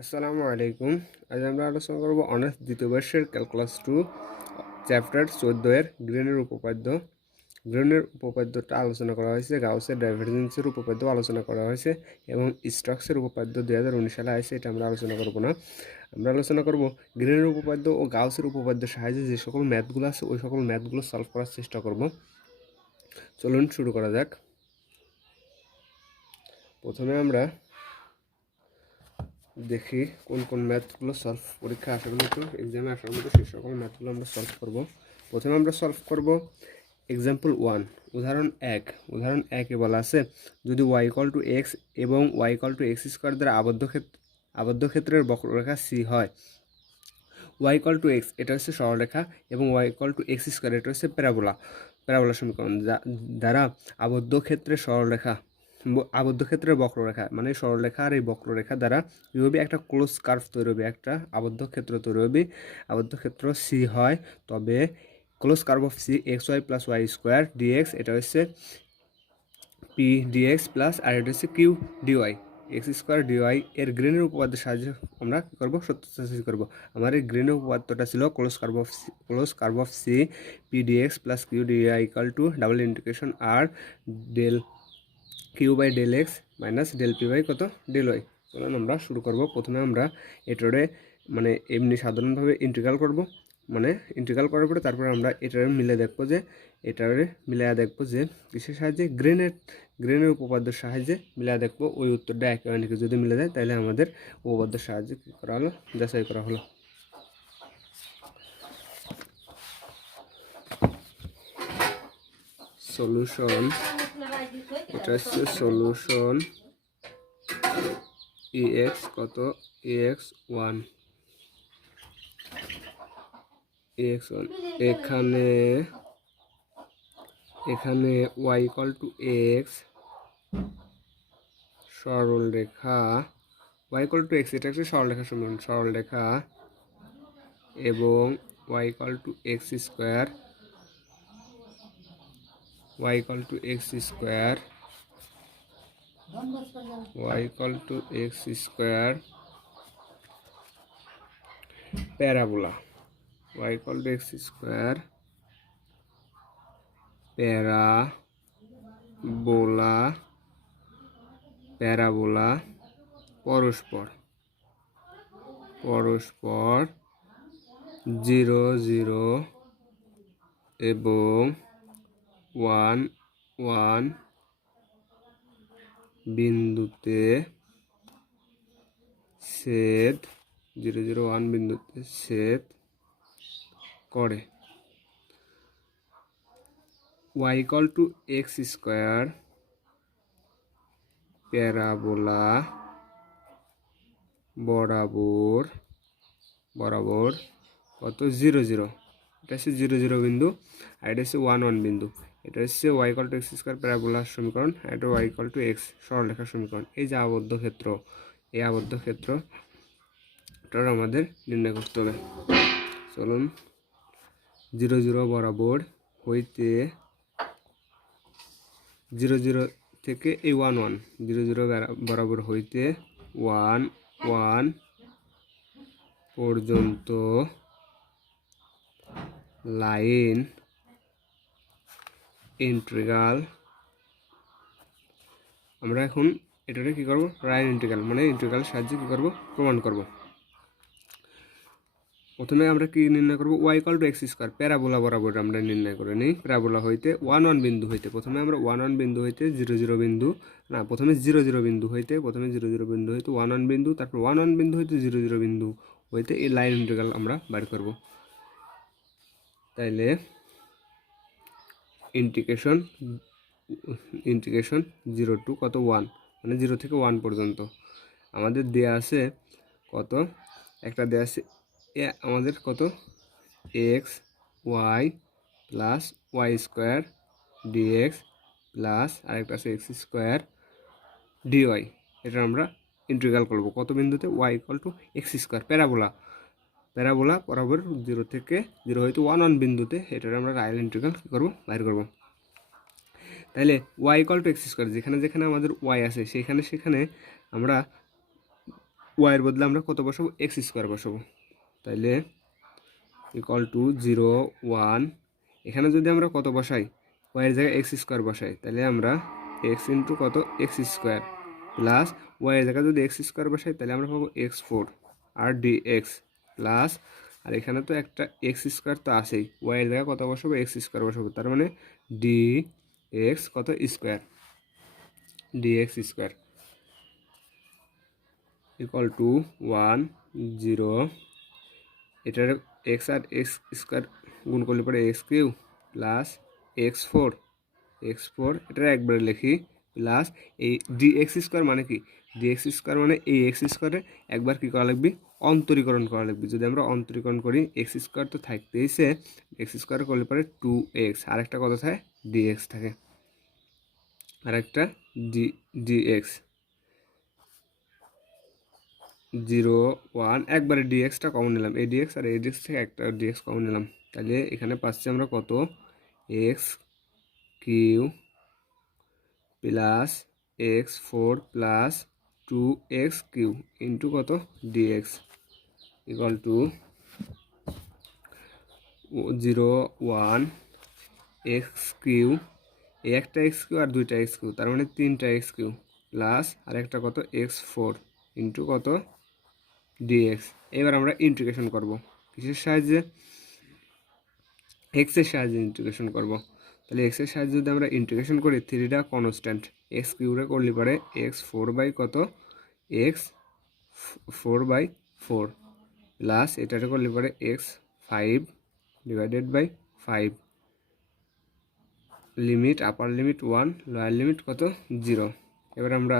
আসসালামু আলাইকুম। আজ আমরা আলোচনা করব অনার্স দ্বিতীয় বর্ষের ক্যালকুলাস 2 চ্যাপ্টার 14 এর গ্রিনের উপপাদ্য। গ্রিনের উপপাদ্যটা আলোচনা করা হয়েছে, গাউসের ডাইভারজেন্সের উপপাদ্য আলোচনা করা হয়েছে এবং স্টকসের উপপাদ্য 2019 সালে আসছে, এটা আমরা আলোচনা করব না। আমরা আলোচনা করব গ্রিনের উপপাদ্য ও গাউসের উপপাদ্যের সাহায্যে যে সকল ম্যাথগুলো আছে ওই সকল ম্যাথগুলো সলভ করার চেষ্টা করব। চলুন শুরু করা যাক। প্রথমে আমরা দেখি কোন কোন ম্যাথগুলো সলভ পরীক্ষা আসার মতো, এক্সামে আসার মতো সেই সকল ম্যাথগুলো আমরা সলভ করব। প্রথমে আমরা সলভ করব এক্সাম্পল 1, উদাহরণ 1। উদাহরণ 1-এ বলা আছে যদি y = x এবং y = x² দ্বারা আবদ্ধ ক্ষেত্রের বক্ররেখা c হয়। y = x এটা হচ্ছে সরলরেখা এবং y = x² এটা হচ্ছে প্যারাবোলা সমীকরণ দ্বারা আবদ্ধ ক্ষেত্রের বক্ররেখা মানে সরলরেখা আর এই বক্ররেখা দ্বারা কী হবে, একটা ক্লোজ কার্ভ তৈরি হবে, একটা আবদ্ধ ক্ষেত্র তৈরি হবে। আবদ্ধ ক্ষেত্র সি হয়, তবে close curve of C xy + y² dx এটা হচ্ছে পি ডিএক্স প্লাস আর এটা হচ্ছে কিউ ডিওয়াই x² dy এর গ্রিনের উপপাদ্যের সাহায্যে আমরা কী করবো, সত্য যাচাই করবো। আমার এই গ্রিনের উপপাদ্যটা ছিল close curve of C P d x plus Q d y = double integration R del Q by del x minus del P by del y. চলুন আমরা শুরু করব। প্রথমে আমরা এটারে মানে এমনি সাধারণভাবে ইন্টিগ্রাল করব, মানে ইন্টিগ্রাল করার পরে তারপরে আমরা এটারে মিলে দেখবো যে কিসের সাহায্যে, গ্রেনের উপপাদ্যের সাহায্যে মিলে দেখবো ওই উত্তরটা একে অনেকে যদি মিলে যায় তাহলে আমাদের উপপাদ্যের সাহায্যে কী করা হলো, যাচাই করা হলো। সলিউশন, এটা হচ্ছে সলিউশন ex ex1 এখানে y = x সরলরেখা, y = x এটা একটা সরলরেখা সমীকরণ, সরলরেখা এবং y = x² parabola, y = x² parabola পরস্পর 0 0 এবং 1 1 বিন্দুতে ছেদ 0 0 1 বিন্দুতে ছেদ করে। y = x² প্যারাবোলা বরাবর 0 0, এটা হচ্ছে 0 0 বিন্দু আর এটা হচ্ছে 1 1 বিন্দু। এটা হচ্ছে y = x² প্যারাবোলার সমীকরণ আর এটা y = x সরলরেখার সমীকরণ। এই যে আবদ্ধ ক্ষেত্র, এই আবদ্ধ ক্ষেত্রটা আমাদের নির্ণয় করতে হবে। চলুন 0 0 বরাবর হইতে 0 0 থেকে এই 1 1 0 0 বরাবর হইতে 1 1 পর্যন্ত লাইন ইন্টিগ্রাল, আমরা এখন এটাকে কী করবো, লাইন ইন্টিগ্রাল মানে ইন্টিগ্রালের সাহায্যে কী করবো, প্রমাণ করব। প্রথমে আমরা কি নির্ণয় করব, y = x² প্যারাবোলা বরাবর আমরা নির্ণয় করে নিই। প্যারাবোলা হইতে 1 1 বিন্দু হইতে, প্রথমে আমরা 1 1 বিন্দু হইতে 0 0 বিন্দু না, প্রথমে 0 0 বিন্দু হইতে 1 1 বিন্দু, তারপর 1 1 বিন্দু হইতে 0 0 বিন্দু হইতে এই লাইন ইন্টিগ্রাল আমরা বের করব। তাইলে ইন্টিগ্রেশন 0 to 1 মানে 0 থেকে 1 পর্যন্ত আমাদের দেয়া আছে কত, একটা দেয়া আছে আমাদের কত, x y plus y² dx plus আরেকটা আছে x² dy। এটা আমরা ইন্টিগ্রাল করব কত বিন্দুতে, y = x² প্যারাবোলা বরাবর 0 থেকে 0 হইতে 1 1 বিন্দুতে। এটার আমরা লাইন ইন্টিগ্রাল কী করবো, বাইর করব। তাহলে y = x², যেখানে যেখানে আমাদের y আছে সেখানে আমরা ওয়াইয়ের বদলে আমরা কত বসাবো এক্স স্কোয়ার বসাবো। তাইলে ইকুয়াল টু 0 1, এখানে যদি আমরা কত বসাই ওয়াইয়ের জায়গায় এক্স স্কোয়ার বসাই তাহলে আমরা এক্স ইন্টু কত এক্স স্কোয়ার প্লাস ওয়াইয়ের জায়গায় যদি এক্স স্কোয়ার বসাই তাহলে আমরা পাবো x4 আর dx প্লাস, আর এখানে তো একটা এক্স স্কোয়ার তো আছেই, ওয়াইয়ের জায়গায় কত বসাবো এক্স স্কোয়ার বসাবো, তার মানে dx কত square, dx square equal to 1 0, এটার এক্স আর এক্স স্কোয়ার গুণ করলে পরে x³ প্লাস x4 এটা একবারে লিখি প্লাস এই dx স্কোয়ার মানে কি, dx স্কোয়ার মানে এই এক্স স্কোয়ারে একবার কী করা লাগবে অন্তরীকরণ করা লাগবে। যদি আমরা অন্তরীকরণ করি এক্স স্কোয়ার তো থাকতেইছে, এক্স স্কোয়ার করলে পরে 2x, আরেকটা কত থাকে dx থাকে, আরেকটা dx 0 1 একবারে ডিএক্সটা কমন নিলাম, এই ডিএক্স আর এই ডিএক্স থেকে একটা ডিএক্স কমন নিলাম, তাহলে এখানে পাচ্ছি আমরা কত x³ plus x4 plus 2x³ into কত ডিএক্স ইকুয়াল টু 0 1 x³ এই একটা x³ আর দুইটা x³ তার মানে 3টা x³ প্লাস আর একটা কত x4 ইন্টু কত dx। এবার আমরা ইন্টিগ্রেশন করব কিসের সাহায্যে, x এর সাহায্যে ইন্টিগ্রেশন করব। তাহলে x এর সাহায্যে যদি আমরা ইন্টিগ্রেশন করি 3টা কনস্ট্যান্ট x³ করলে পারে x4 বাই কত x4/4 প্লাস এটাতে করলে পারে x5 divided by 5, limit upper limit 1 lower limit কত 0। এবার আমরা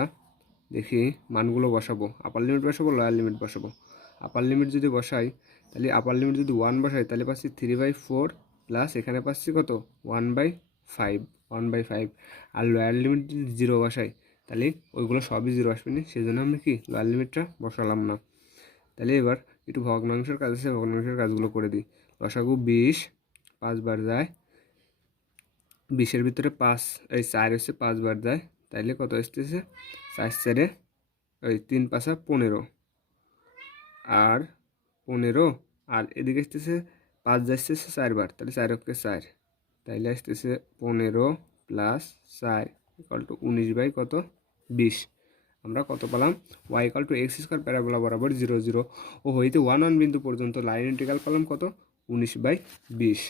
দেখি মানগুলো বসাবো, আপার লিমিট বসাবো লোয়ার লিমিট বসাবো। আপার লিমিট যদি বসাই তাহলে আপার লিমিট যদি 1 বসাই তাহলে পাচ্ছি 3/4 প্লাস এখানে পাচ্ছি কত 1/5 আর লোয়ার লিমিট যদি 0 বসাই তাহলে ওইগুলো সবই 0 আসবে না, সেই জন্য আমি কি লোয়ার লিমিটটা বসালাম না। তাহলে এবার একটু ভগ্নাংশের কাজ আছে, ভগ্নাংশের কাজগুলো করে দিই। লসাগু 20 5 বার যায়, 20-এর ভিতরে 5 এই 4 হচ্ছে 5 বার যায়, তাইলে কত আসতেছে 4 4 ওই 3 5 15 আর 15 আর এদিকে আসতেছে 5 যাচ্ছে 4 বার, তাহলে 4 অক্ষে 4, তাইলে আসতেছে 15 প্লাস 4 ইকুয়াল টু 19 বাই কত 20। আমরা কত পেলাম y equal to x square parabola বরাবর 0 0 ও হইতে 1 1 বিন্দু পর্যন্ত লাইন ইন্টিগ্রাল পেলাম কত 19/20।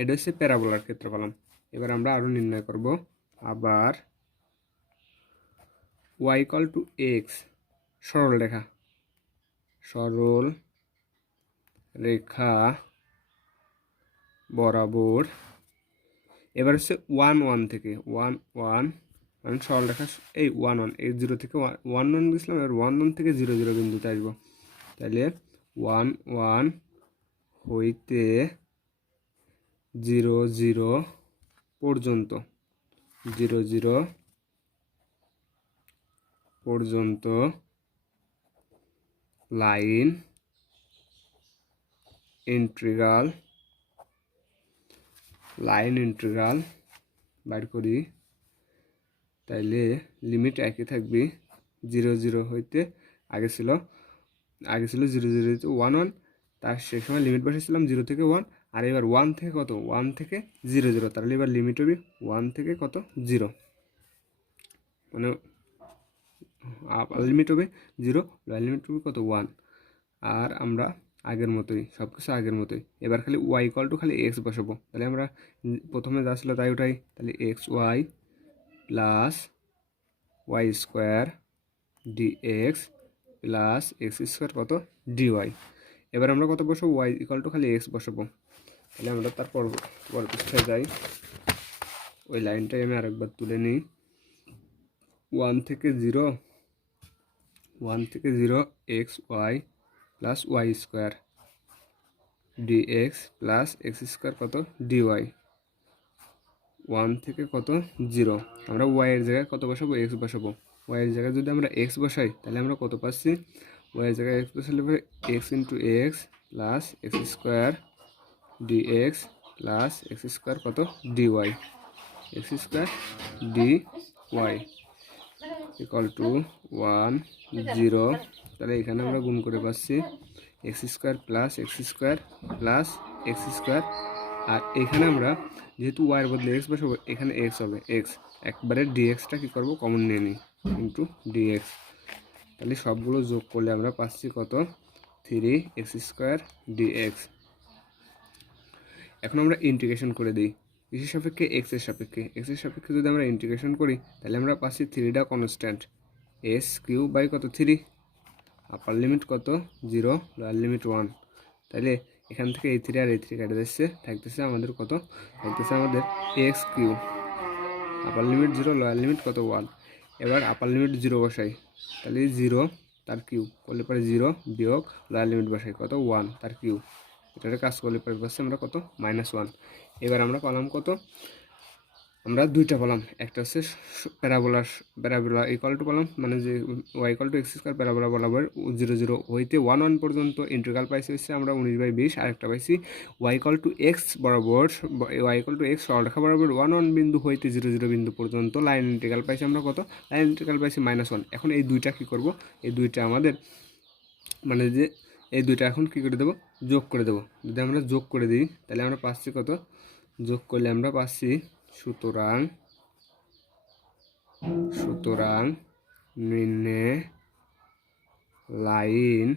এটা হচ্ছে প্যারাবোলার ক্ষেত্রে পেলাম। এবার আমরা আরও নির্ণয় করব, আবার y ইকুয়াল টু এক্স সরল রেখা বরাবর, এবার হচ্ছে 1 1 থেকে 1 1 মানে সরল রেখা এই 1 1 এই 0 থেকে 1 1 গেছিলাম, এবার 1 1 থেকে 0 0 বিন্দুতে আসবো, তাহলে 1 1 হইতে 0 0 পর্যন্ত 0 0 পর্যন্ত লাইন ইন্টিগ্রাল বাইর করি, তাইলে লিমিট একই থাকবে 0 0 হইতে আগে ছিল 0 0 হইতে 1 1, তার সেই সময় লিমিট বসেছিলাম 0 থেকে 1, আর এবার 1 থেকে কত 1 থেকে 0 0, তাহলে এবার লিমিট হবে 1 থেকে কত 0, মানে লিমিট হবে 0 লোয়ার লিমিট হবে কত 1। আর আমরা আগের মতোই সব কিছু আগের মতোই, এবার খালি y ইকুয়াল টু খালি x বসাবো, তাহলে আমরা প্রথমে যা ছিল তাই ওটাই, তাহলে xy plus y square dx plus X square কত dy। এবার আমরা কত বসাবো y ইকুয়াল টু খালি x বসাবো, তাহলে আমরা তারপর পরবর্তীতে যাই, ওই লাইনটাই আমি আরেকবার তুলে নিই। 1 থেকে 0 xy plus y square dx plus X square কত dy, 1 থেকে কত 0, আমরা y এর জায়গায় কত বসাবো x বসাবো, y এর জায়গায় যদি আমরা x বসাই তাহলে আমরা কত পাচ্ছি y এর জায়গায় x বসালে পরে x into X plus X square dx plus X square কত dy, X square dy। Equal to 1 0, তাহলে এখানে আমরা গুণ করে পাচ্ছি X square plus X square plus X square. আর এখানে আমরা যেহেতু ওয়াইয়ের বদলে এক্স বসাবো, এখানে এক্স হবে, এক্স একবারে ডিএক্সটা কী করবো, কমন নিয়ে নিই, ইন্টু ডিএক্স। তাহলে সবগুলো যোগ করলে আমরা পাচ্ছি কত, 3 এক্স স্কোয়ার ডিএক্স। এখন আমরা ইন্টিগ্রেশন করে দিই কিসের সাপেক্ষে, এক্সের সাপেক্ষে। এক্সের সাপেক্ষে যদি আমরা ইন্টিগ্রেশন করি তাহলে আমরা পাচ্ছি 3টা কনস্ট্যান্ট, এস কিউ বাই কত 3, আপার লিমিট কত 0, লোয়ার লিমিট 1। তাহলে এখান থেকে এই 3 আর এই 3 কেটে দিচ্ছে, থাকতেছে আমাদের কত, থাকতেছে আমাদের x cube, upper limit 0, lower limit কত 1। এবার আপার লিমিট 0 বসাই, তাহলে 0 তার কিউ করলে পরে 0 বিয়োগ লোয়ার লিমিট বসাই কত 1 তার কিউ, এটার কাজ করলে পরে পাচ্ছি আমরা কত -1। এবার আমরা পেলাম কত, আমরা দুইটা পেলাম, একটা হচ্ছে প্যারাবোলা ইকুয়াল টু পেলাম, মানে যে y equal to x square parabola বরাবর 0 0 হইতে 1 1 পর্যন্ত ইন্টিগ্রাল পাইছি হচ্ছে আমরা 19/20। আরেকটা পাইছি ওয়াই ইকুয়াল টু এক্স বরাবর, ওয়াই ইকুয়াল টু এক্স সরলরেখা বরাবর 1 1 বিন্দু হইতে 0 0 বিন্দু পর্যন্ত লাইন ইন্টিগ্রাল পাইছি আমরা কত, লাইন ইন্টিগ্রাল পাইছি -1। এখন এই দুইটা কী করব, এই দুইটা আমাদের মানে যে এই দুইটা এখন কী করে দেবো, যোগ করে দেবো। যদি আমরা যোগ করে দিই তাহলে আমরা পাচ্ছি কত, যোগ করলে আমরা পাচ্ছি সুতরাং নিম্নে লাইন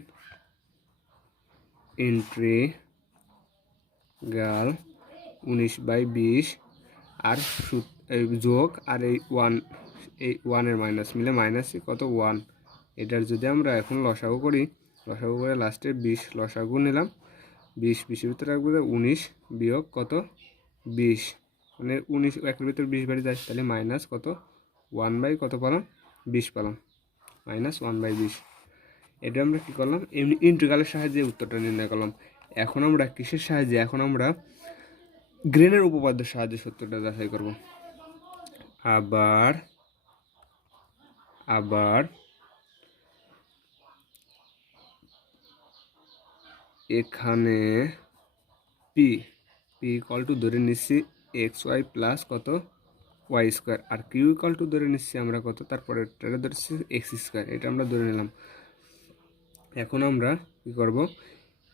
ইন্টিগ্রাল 19/20 আর যোগ আর এই 1, এই 1-এর মাইনাস মিলে মাইনাস কত 1। এটার যদি আমরা এখন লসাগু করি, লসাগু করে লাস্টে 20 লসাগু নিলাম, 20 20-এর ভিতরে রাখবো 19 বিয়োগ কত 20, মানে 19 একের ভিতরে 20 বাড়ি যায়, তাহলে মাইনাস কত 1 কত পেলাম 20 পেলাম, -1/20। এটা আমরা কী করলাম, এমনি ইন্টিগ্রালের সাহায্যে উত্তরটা নির্ণয় করলাম। এখন আমরা কিসের সাহায্যে, এখন আমরা গ্রেনের উপপাদ্যের সাহায্যে সত্যটা যাচাই করব। আবার এখানে পি ইকুয়াল টু ধরে নিচ্ছি এক্স ওয়াই প্লাস কত ওয়াই স্কোয়ার, আর কিউ ইকুয়াল টু ধরে নিচ্ছি আমরা কত, তারপরে এটা ধরেছি এক্স স্কোয়ার, এটা আমরা ধরে নিলাম। এখন আমরা কী করব,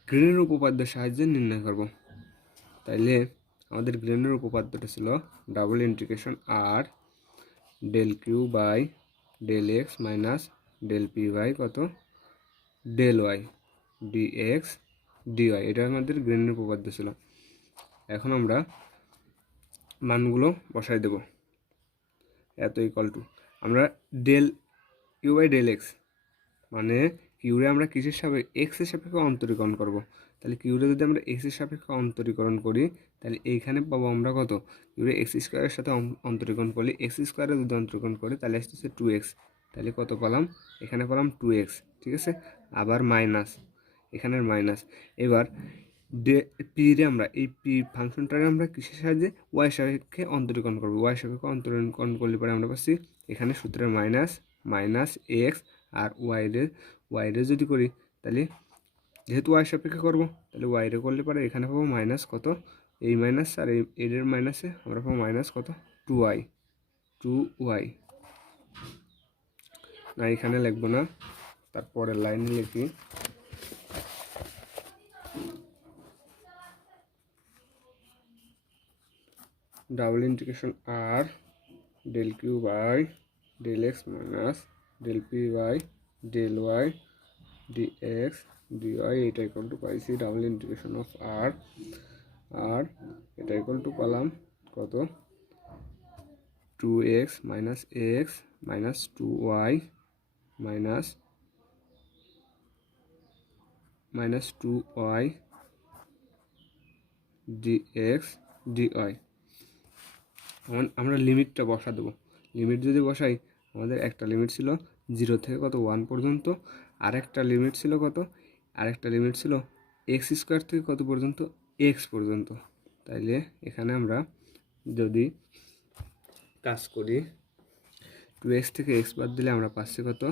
গ্রেনের উপপাদ্যের সাহায্যে নির্ণয় করব। তাইলে আমাদের গ্রেনের উপপাদ্যটা ছিল double integration R del Q by del x minus del P by কত ডেল ওয়াই ডিএক্স ডিওয়াই, এটা আমাদের গ্রেনের উপপাদ্য ছিল। এখন আমরা মানগুলো বসাই দেব, এত ইকুয়াল টু আমরা del Q by del x, মানে কিউরে আমরা কিসের সাপেক্ষে, এক্সের সাপেক্ষে অন্তরীকরণ করব। তাহলে কিউরে যদি আমরা এক্সের সাপেক্ষে অন্তরীকরণ করি তাহলে এইখানে পাবো আমরা কত, কিউরে এক্স স্কোয়ারের সাথে অন্তরীকরণ করলে এক্স স্কোয়ারে যদি অন্তরীকরণ করি তাহলে আসতেছে 2x, তাহলে কত পেলাম, এখানে পেলাম 2x, ঠিক আছে। আবার মাইনাস, এখানের মাইনাস। এবার পি রে আমরা এই পি ফাংশনটারে আমরা কিসের সাহায্যে, ওয়াই সাপেক্ষে অন্তরীকরণ করবো। ওয়াই সাপেক্ষে অন্তরীকরণ করলে পরে আমরা পাচ্ছি এখানে সূত্রের মাইনাস এক্স, আর ওয়াইরে যদি করি তাহলে যেহেতু ওয়াই সাপেক্ষে করবো তাহলে ওয়াইরে করলে পরে এখানে পাবো মাইনাস কত, এই মাইনাস আর এর মাইনাসে আমরা পাবো মাইনাস কত 2y না, এখানে লিখবো না, তারপরের লাইনে লিখি double integration R del Q by del x minus del P by del y d x d y, এটা ইকুয়াল টু পাইছি ডাবল ইন্টিগ্রেশন অফ আর এটা ইকুয়াল টু পেলাম কত 2x minus x minus 2y minus 2y d x d y. আমরা লিমিটটা বসা দেবো, limit যদি বসাই আমাদের একটা লিমিট ছিল 0 থেকে কত 1 পর্যন্ত, আরেকটা লিমিট ছিল কত, আরেকটা লিমিট ছিল এক্স স্কোয়ার থেকে কত পর্যন্ত, এক্স পর্যন্ত। তাইলে এখানে আমরা যদি কাজ করি 2x থেকে এক্স বাদ দিলে আমরা পাচ্ছি কত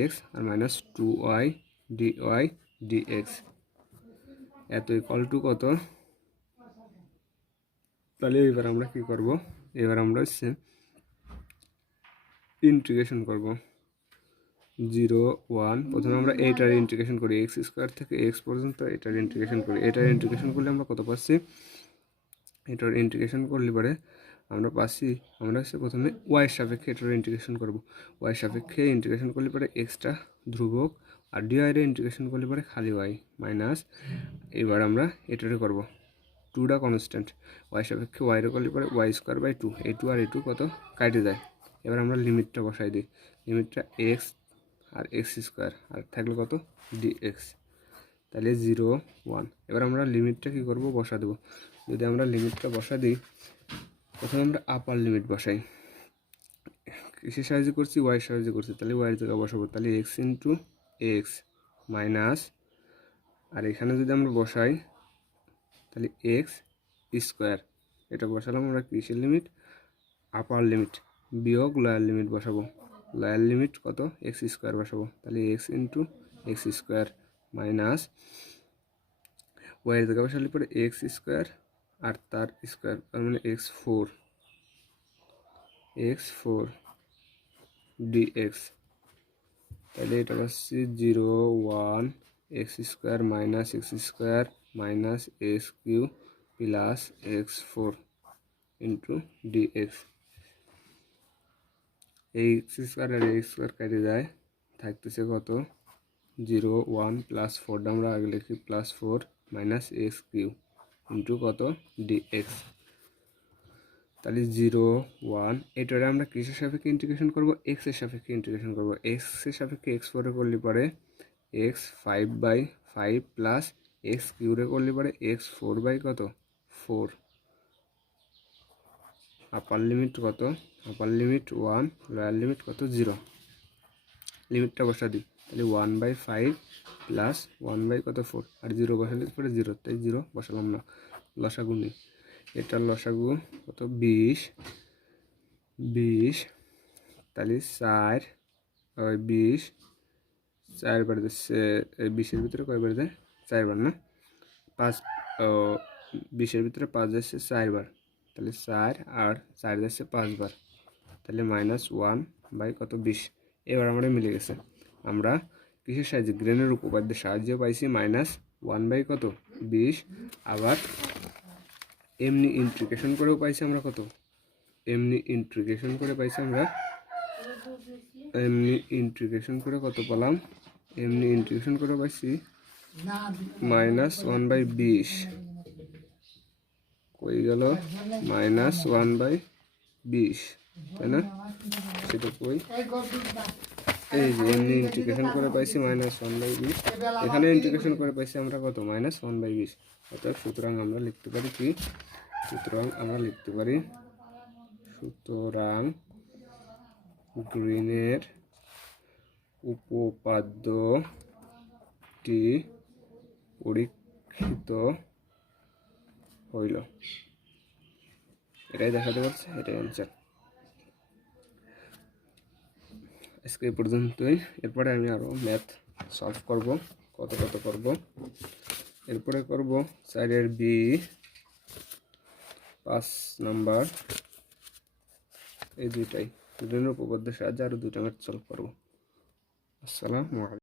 এক্স আর মাইনাস 2y ডিওয়াই ডিএক্স, এত ইকুয়াল টু কত। তাহলে এবার আমরা কি করব, এবার আমরা হচ্ছে ইন্টিগ্রেশন করব 0 1 প্রথমে আমরা এইটার ইন্টিগ্রেশন করি এক্স স্কোয়ার থেকে এক্স পর্যন্ত এটার ইন্টিগ্রেশন করি এটার ইন্টিগ্রেশন করলে আমরা কত পাচ্ছি এটার ইন্টিগ্রেশন করলে পরে আমরা পাচ্ছি আমরা হচ্ছে প্রথমে ওয়াই সাপেক্ষে এটার ইন্টিগ্রেশন করব ওয়াই সাপেক্ষে ইন্টিগ্রেশন করলে পরে এক্সটা ধ্রুবক আর ডিওয়াইয়ের ইন্টিগ্রেশন করলে পরে খালি ওয়াই মাইনাস এবার আমরা এটারে করব টুটা কনস্ট্যান্ট ওয়াই সাপেক্ষে ওয়াইরে করলে পরে ওয়াই স্কোয়ার বাই টু এ টু আর এ টু কত কাটে যায় এবার আমরা লিমিটটা বসাই দিই লিমিটটা এক্স আর এক্স স্কোয়ার আর থাকলে কত ডিএক্স তাহলে 0 1 এবার আমরা লিমিটটা কী করব বসা দেবো যদি আমরা লিমিটটা বসা দিই প্রথমে আমরা আপার লিমিট বসাই কিসের সাহায্যে করছি ওয়াই সাহায্যে করছি তাহলে ওয়াইয়ের জায়গায় বসাবো তাহলে এক্স ইন্টু এক্স মাইনাস আর এখানে যদি আমরা বসাই তাহলে এক্স স্কোয়ার এটা বসালাম আমরা কিসের লিমিট আপার লিমিট বিয়োগ লোয়ার লিমিট বসাবো লোয়ার লিমিট কত এক্স স্কোয়ার বসাবো তাহলে x into x square minus ওয়াইয়ের জায়গায় বসালে পরে এক্স স্কোয়ার আর তার স্কোয়ার তার মানে x4 dx তাহলে এটা হচ্ছে 0 1 x square minus x square minus x cube plus x4 into d x এই এক্স স্কোয়ার আর এক্স স্কোয়ার কেটে যায় থাকতেছে কত 0 1 প্লাস 4 আমরা আগে লিখি plus 4 minus x q into কত ডিএক্স তাহলে 0 1 এটারে আমরা কিসের সাপেক্ষে ইন্টিগ্রেশন করব এক্স এর সাপেক্ষে ইন্টিগ্রেশন করব এক্স এর সাপেক্ষে x4 এ করলে পরে x 5/5 প্লাস এক্স কিউরে করলে পরে x4 বাই কত 4 আপার লিমিট কত আপার লিমিট 1 লোয়ার লিমিট কত 0 লিমিটটা বসা দিই তাহলে 1/5 প্লাস 1 বাই কত 4 আর 0 বসালে পরে 0 তাই 0 বসালাম না লসাগু নেই এটার লসাগু কত 20 তাহলে 4 ওই 20 4 দিচ্ছে 20-এর ভিতরে কয়বার যায় 4 না 5 20-এর ভিতরে 5 যাচ্ছে 4 তাহলে 4 আর 4 যাচ্ছে 5 তাহলে -1 বাই কত 20 এবার আমরা মিলে গেছে আমরা কিসের সাহায্যে গ্রেনের উপপাদ্যের সাহায্যে পাইছি -1 বাই কত 20 আবার এমনি ইন্টিগ্রেশন করেও পাইছি আমরা কত এমনি ইন্টিগ্রেশন করে পাইছি আমরা এমনি ইন্টিগ্রেশন করে কত পেলাম এমনি ইন্টিগ্রেশন করে পাইছি -1/20 কই গেল -1/20 তাই না সেটা কই এই যে এমনি ইন্টিগ্রেশন করে পাইছি -1/20 এখানে ইন্টিগ্রেশন করে পাইছি আমরা কত -1/20 অর্থাৎ সুতরাং আমরা লিখতে পারি কি সুতরাং গ্রিনের উপপাদ্যটি পরীক্ষিত হইল এটাই দেখাতে পারছে এটাই অ্যান্সার আজকে এই পর্যন্তই এরপরে আমি আরও ম্যাথ সলভ করব কত করব এরপরে করব 4-এর বি 5 নাম্বার এই দুইটাই গ্রিনের উপপাদ্যের সাহায্যে আরও দুইটা ম্যাথ সলভ করব আসসালামু আলাইকুম